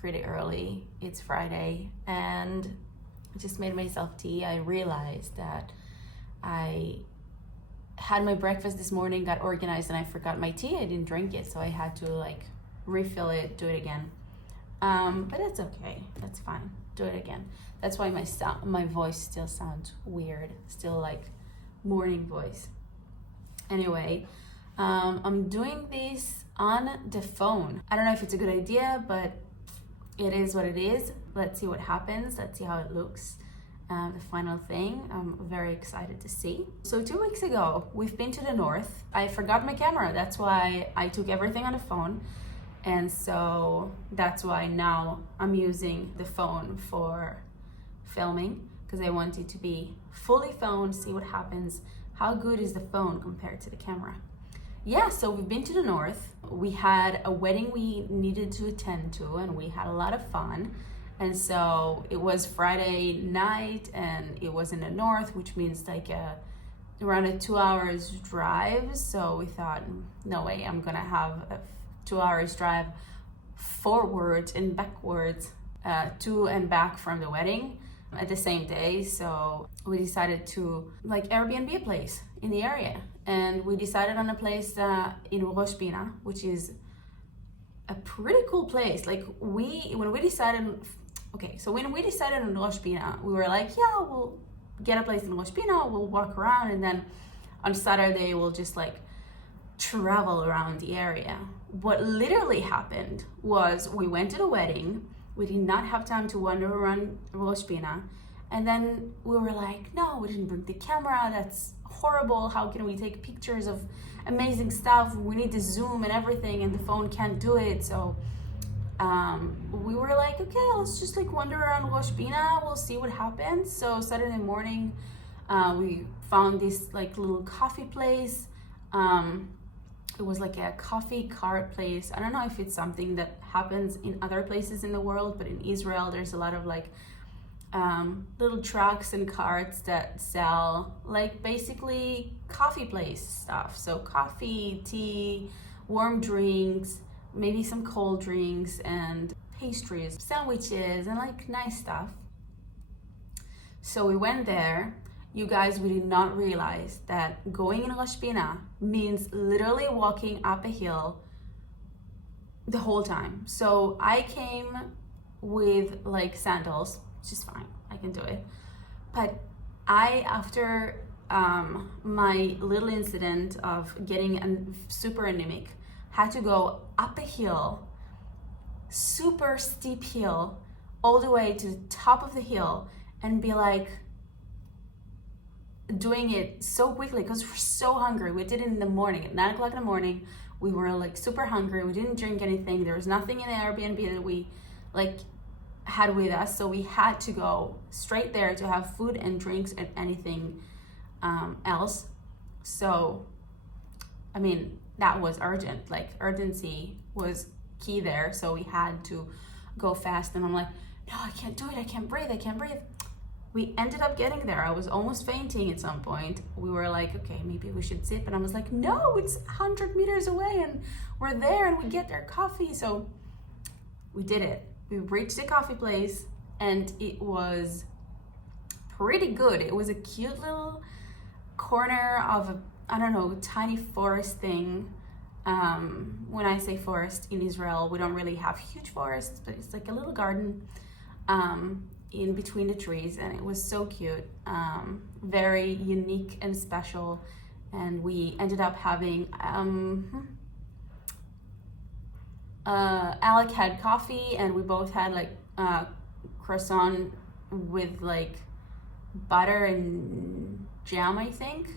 pretty early. It's Friday, and I just made myself tea. I realized that I had my breakfast this morning, got organized, and I forgot my tea. I didn't drink it, so I had to like refill it, do it again. But it's okay. That's fine. Do it again. That's why my voice still sounds weird. Still like morning voice. Anyway, I'm doing this on the phone. I don't know if it's a good idea, but it is what it is. Let's see what happens. Let's see how it looks. The final thing, I'm very excited to see. So 2 weeks ago, we've been to the north. I forgot my camera. That's why I took everything on the phone. And so that's why now I'm using the phone for filming, because I want it to be fully filmed, see what happens. How good is the phone compared to the camera? Yeah, so we've been to the north. We had a wedding we needed to attend to, and we had a lot of fun. And so it was Friday night, and it was in the north, which means like around a 2 hours drive. So we thought, no way, I'm gonna have a 2 hours drive forwards and backwards to and back from the wedding at the same day. So we decided to like Airbnb a place in the area, and we decided on a place in Rosh Pina, which is a pretty cool place. Like when we decided on Rosh Pina, we were like, yeah, we'll get a place in Rosh Pina, we'll walk around, and then on Saturday we'll just like travel around the area. What literally happened was we went to the wedding, we did not have time to wander around Rosh Pina, and then we were like, no, we didn't bring the camera, that's horrible, how can we take pictures of amazing stuff, we need to zoom and everything, and the phone can't do it. So we were like, okay, let's just like wander around Rosh Pina, we'll see what happens. So Saturday morning, we found this like little coffee place. It was like a coffee cart place. I don't know if it's something that happens in other places in the world, but in Israel, there's a lot of like little trucks and carts that sell like basically coffee place stuff. So coffee, tea, warm drinks, maybe some cold drinks and pastries, sandwiches, and like nice stuff. So we went there. You guys, we did not realize that going in Rosh Pina means literally walking up a hill the whole time. So I came with like sandals, which is fine, I can do it. But after my little incident of getting super anemic, had to go up a hill, super steep hill, all the way to the top of the hill, and be like, doing it so quickly because we're so hungry. We did it in the morning at 9 o'clock in the morning. We were like super hungry. We didn't drink anything. There was nothing in the Airbnb that we like had with us, so we had to go straight there to have food and drinks and anything else. So I mean, that was urgent. Like urgency was key there, so we had to go fast. And I'm like, no, I can't do it, I can't breathe. We ended up getting there. I was almost fainting at some point. We were like, okay, maybe we should sit. But I was like, no, it's 100 meters away and we're there and we get their coffee. So we did it. We reached the coffee place and it was pretty good. It was a cute little corner of a, tiny forest thing. When I say forest in Israel, we don't really have huge forests, but it's like a little garden. In between the trees, and it was so cute, very unique and special. And we ended up having Alec had coffee, and we both had like croissant with like butter and jam, I think.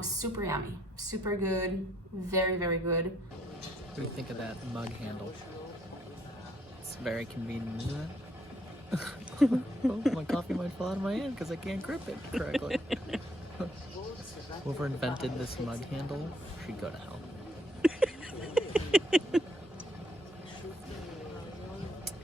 Super yummy, super good, very, very good. What do you think of that mug handle? It's very convenient, isn't it? Oh, my coffee might fall out of my hand because I can't grip it correctly. Whoever invented this mug handle should go to hell.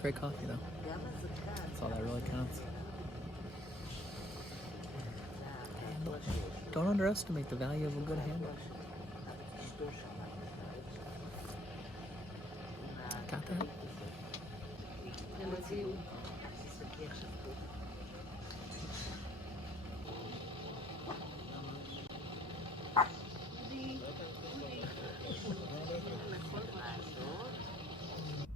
Great coffee though. That's all that really counts. Handle. Don't underestimate the value of a good handle. Got that?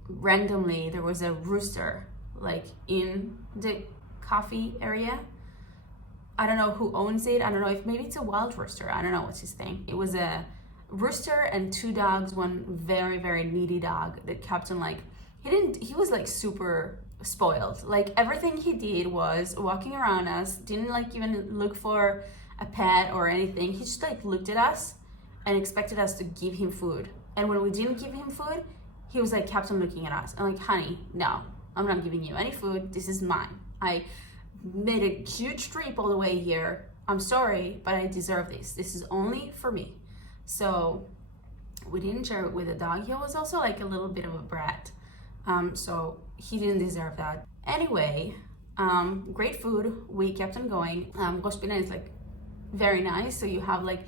Randomly, there was a rooster like in the coffee area. I don't know who owns it. I don't know if maybe it's a wild rooster. I don't know what's his thing. It was a rooster and two dogs, one very, very needy dog that kept on like, he was like super spoiled. Like everything he did was walking around us, didn't like even look for a pet or anything. He just like looked at us and expected us to give him food. And when we didn't give him food, he was like kept on looking at us. I'm like, honey, no, I'm not giving you any food. This is mine. I made a huge trip all the way here. I'm sorry, but I deserve this. This is only for me. So we didn't share it with the dog. He was also like a little bit of a brat. So he didn't deserve that. Anyway, great food. We kept on going. Rosh Pina is like very nice. So you have like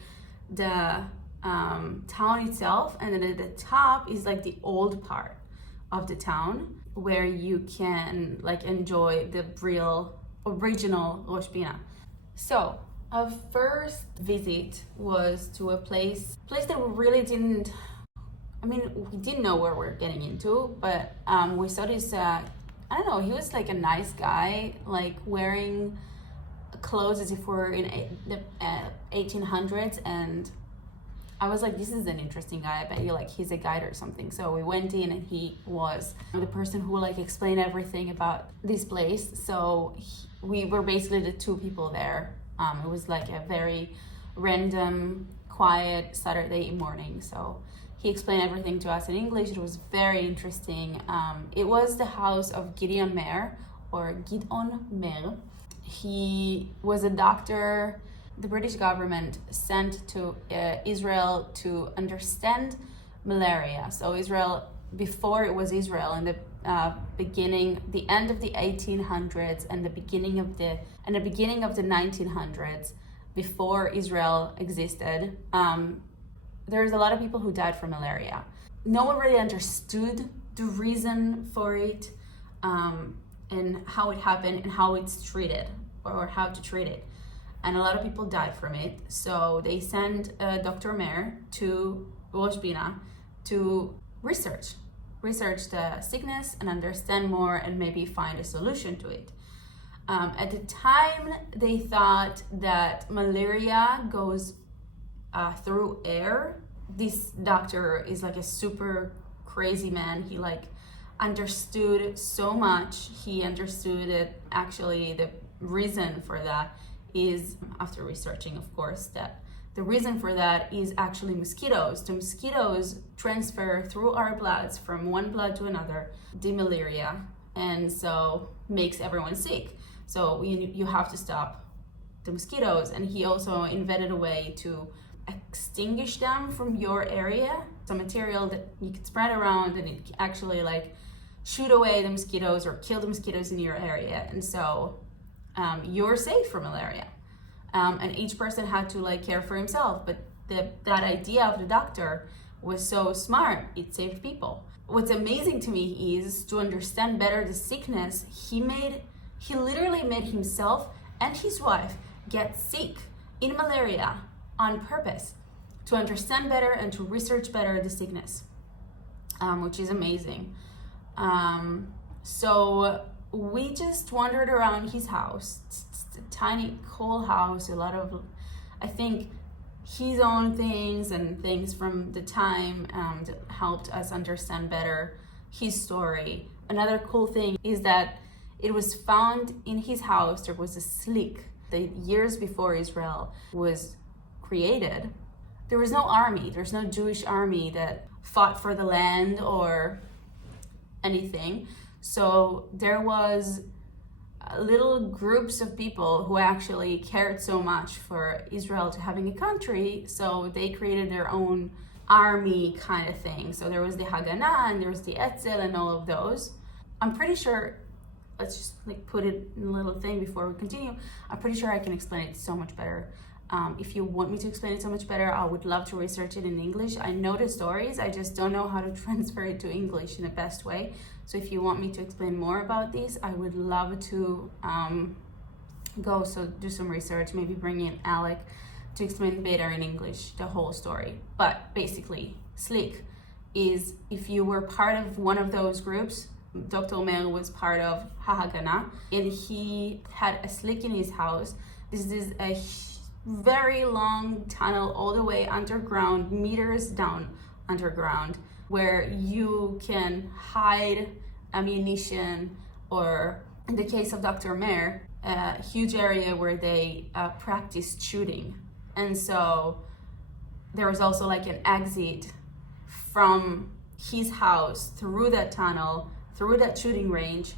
the town itself, and then at the top is like the old part of the town where you can like enjoy the real original Rosh Pina. So our first visit was to a place that we really didn't, I mean, we didn't know where we're getting into, but we saw this, I don't know, he was like a nice guy, like wearing clothes as if we're in the 1800s, and I was like, this is an interesting guy. I bet you like he's a guide or something. So we went in and he was the person who like explained everything about this place. So we were basically the two people there. It was like a very random, quiet Saturday morning. So he explained everything to us in English. It was very interesting. It was the house of Gideon Meir, or Gidon Meir. He was a doctor the British government sent to Israel to understand malaria. So Israel, before it was Israel, in the beginning, the end of the 1800s and the beginning of the 1900s, before Israel existed, there's a lot of people who died from malaria. No one really understood the reason for it, and how it happened and how it's treated, or how to treat it. And a lot of people died from it. So they sent Dr. Meir to Rosh Pina to research the sickness and understand more and maybe find a solution to it. At the time, they thought that malaria goes through air. This doctor is like a super crazy man. He like understood so much. He understood that actually the reason for that is, after researching, of course, that the reason for that is actually mosquitoes. The mosquitoes transfer through our bloods from one blood to another, the malaria, and so makes everyone sick. So you have to stop the mosquitoes. And he also invented a way to extinguish them from your area. Some material that you can spread around and it actually like shoot away the mosquitoes or kill the mosquitoes in your area. And so you're safe from malaria. And each person had to like care for himself, but that idea of the doctor was so smart, it saved people. What's amazing to me is to understand better the sickness. He literally made himself and his wife get sick in malaria on purpose to understand better and to research better the sickness, which is amazing. So we just wandered around his house. It's a tiny, cool house, a lot of, I think, his own things and things from the time that helped us understand better his story. Another cool thing is that it was found in his house, there was a slick. The years before Israel was created, there was no army, there's no Jewish army that fought for the land or anything. So there was little groups of people who actually cared so much for Israel to having a country, so they created their own army kind of thing. So there was the Haganah and there was the Etzel and all of those. I'm pretty sure, let's just like put it in a little thing before we continue. I'm pretty sure I can explain it so much better. If you want me to explain it so much better, I would love to research it in English. I know the stories, I just don't know how to transfer it to English in the best way. So if you want me to explain more about these, I would love to do some research, maybe bring in Alec to explain better in English the whole story. But basically, slick is if you were part of one of those groups. Dr. Omer was part of Hahagana, and he had a slick in his house. This is a very long tunnel all the way underground, meters down underground, where you can hide ammunition, or in the case of Dr. Omer, a huge area where they practiced shooting. And so there was also like an exit from his house through that tunnel, through that shooting range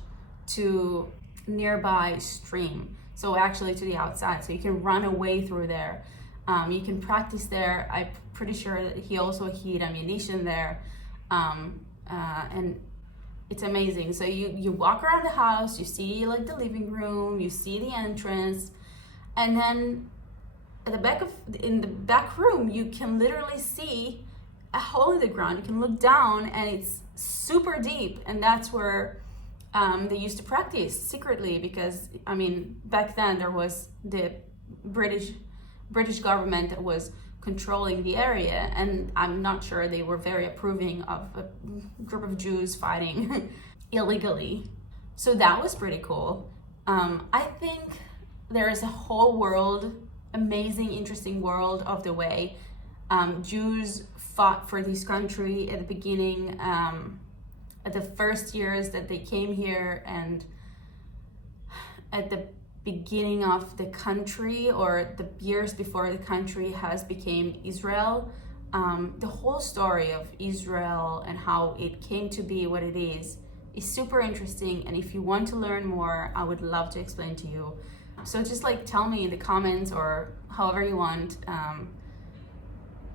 to nearby stream. So actually to the outside, so you can run away through there. You can practice there. I'm pretty sure that he also hid ammunition there. And it's amazing. So you walk around the house, you see like the living room, you see the entrance, and then at in the back room, you can literally see a hole in the ground. You can look down and it's super deep, and that's where they used to practice secretly, because I mean back then there was the British government that was controlling the area, and I'm not sure they were very approving of a group of Jews fighting illegally. So that was pretty cool. I think there is a whole world, amazing, interesting world of the way Jews fought for this country at the beginning, at the first years that they came here, and at the beginning of the country, or the years before the country has became Israel. The whole story of Israel and how it came to be what it is super interesting, and if you want to learn more, I would love to explain to you. So just like tell me in the comments or however you want,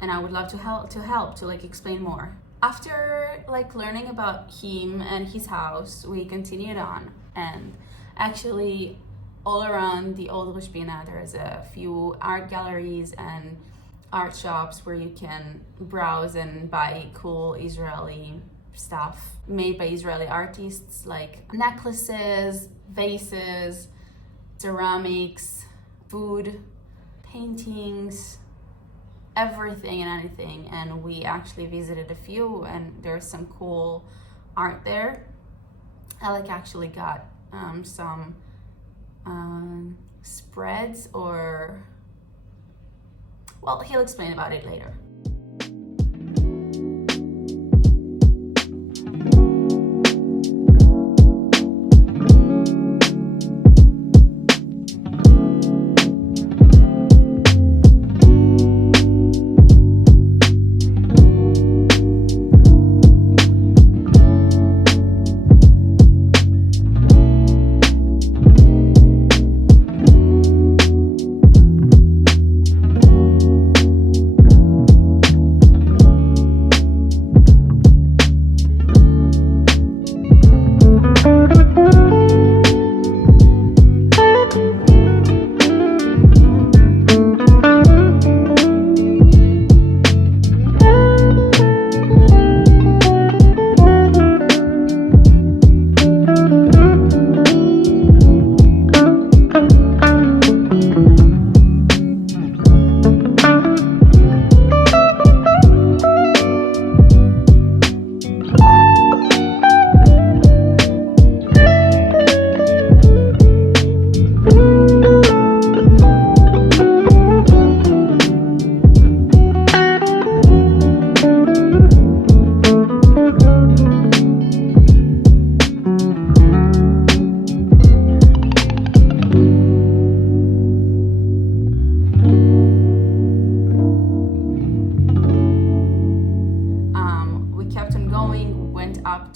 and I would love to help to like explain more. After like learning about him and his house, we continued on, and actually all around the old Rosh Pina there's a few art galleries and art shops where you can browse and buy cool Israeli stuff made by Israeli artists, like necklaces, vases, ceramics, food, paintings, everything and anything. And we actually visited a few, and there's some cool art there. Alec actually got some spreads, or well, he'll explain about it later.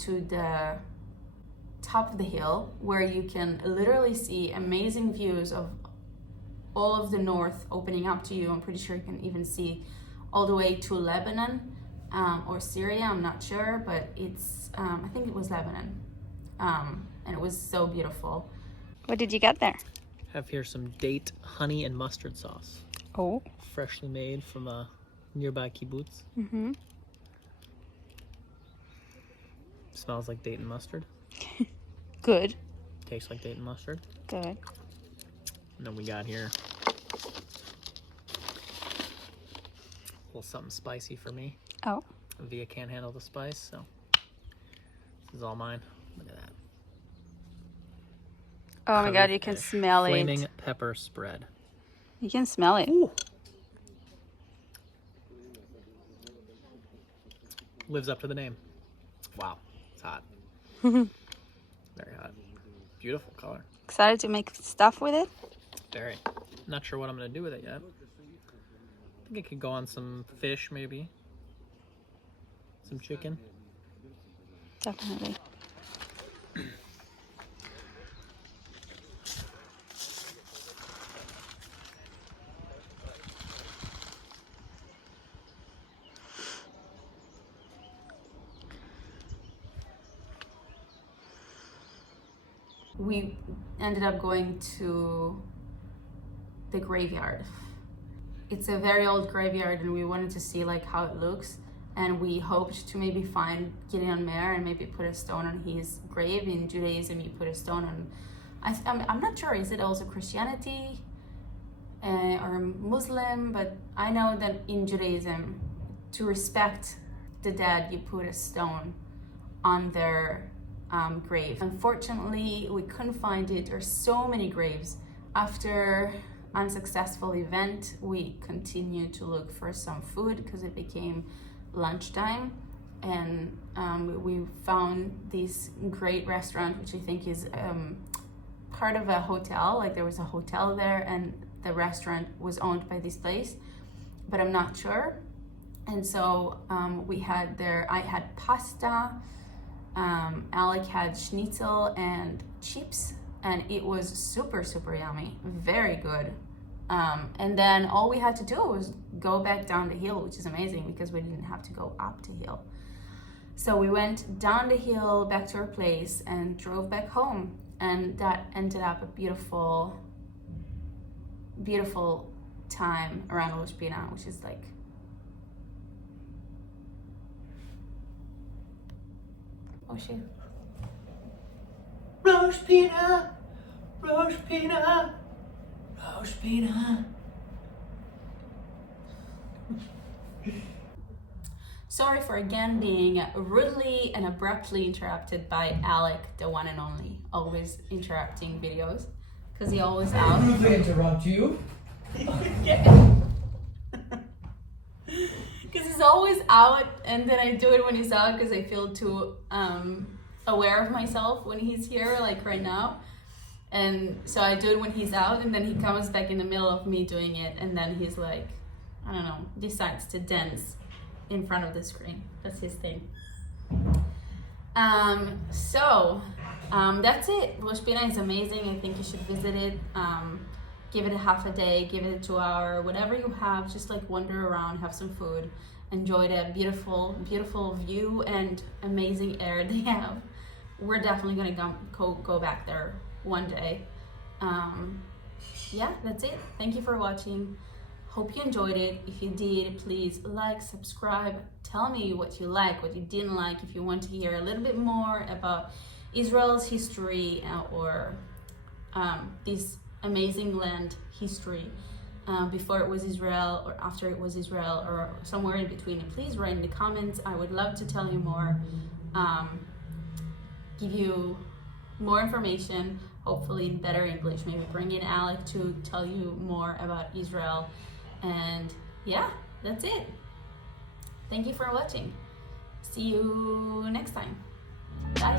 To the top of the hill, where you can literally see amazing views of all of the north opening up to you. I'm pretty sure you can even see all the way to Lebanon or Syria, I'm not sure, but it's I think it was Lebanon, and it was so beautiful. What did you get there? Have here some date, honey, and mustard sauce. Oh. Freshly made from a nearby kibbutz. Mm-hmm. Smells like Dayton mustard. Good. Tastes like Dayton mustard. Good. And then we got here a little something spicy for me. Oh. Via can't handle the spice, so this is all mine. Look at that. Oh my God, you Curry can fish. smell Flaming it. pepper spread. You can smell it. Ooh. Lives up to the name. Wow, it's hot. Very hot. Beautiful color. Excited to make stuff with it? Very. Not sure what I'm going to do with it yet. I think it could go on some fish, maybe. Some chicken. Definitely. We ended up going to the graveyard. It's a very old graveyard and we wanted to see like how it looks, and we hoped to maybe find Gideon Meir and maybe put a stone on his grave. In Judaism you put a stone on, I'm not sure, is it also Christianity or Muslim, but I know that in Judaism, to respect the dead, you put a stone on their grave. Unfortunately, we couldn't find it. There's so many graves. After unsuccessful event, we continued to look for some food because it became lunchtime, and we found this great restaurant, which I think is part of a hotel. Like there was a hotel there, and the restaurant was owned by this place, but I'm not sure. And so we had there. I had pasta. Alec had schnitzel and chips, and it was super yummy, very good. And then all we had to do was go back down the hill, which is amazing because we didn't have to go up the hill. So we went down the hill back to our place and drove back home, and that ended up a beautiful time around Rosh Pina, which is like oh shit. Rosh Pina! Rosh Pina! Rosh Pina! Sorry for again being rudely and abruptly interrupted by Alec, the one and only, always interrupting videos, because he always out. Rudely interrupt you? Because he's always out, and then I do it when he's out because I feel too aware of myself when he's here, like right now. And so I do it when he's out, and then he comes back in the middle of me doing it, and then he's like, I don't know, decides to dance in front of the screen. That's his thing. That's it. Rosh Pina is amazing. I think you should visit it. Give it a half a day, give it a 2 hour, whatever you have, just like wander around, have some food, enjoy the beautiful view and amazing air they have. We're definitely gonna go back there one day. Yeah, that's it. Thank you for watching. Hope you enjoyed it. If you did, please like, subscribe, tell me what you like, what you didn't like, if you want to hear a little bit more about Israel's history or this amazing land history before it was Israel or after it was Israel or somewhere in between. And please write in the comments. I would love to tell you more, give you more information, hopefully in better English. Maybe bring in Alec to tell you more about Israel. And yeah, that's it. Thank you for watching. See you next time. Bye.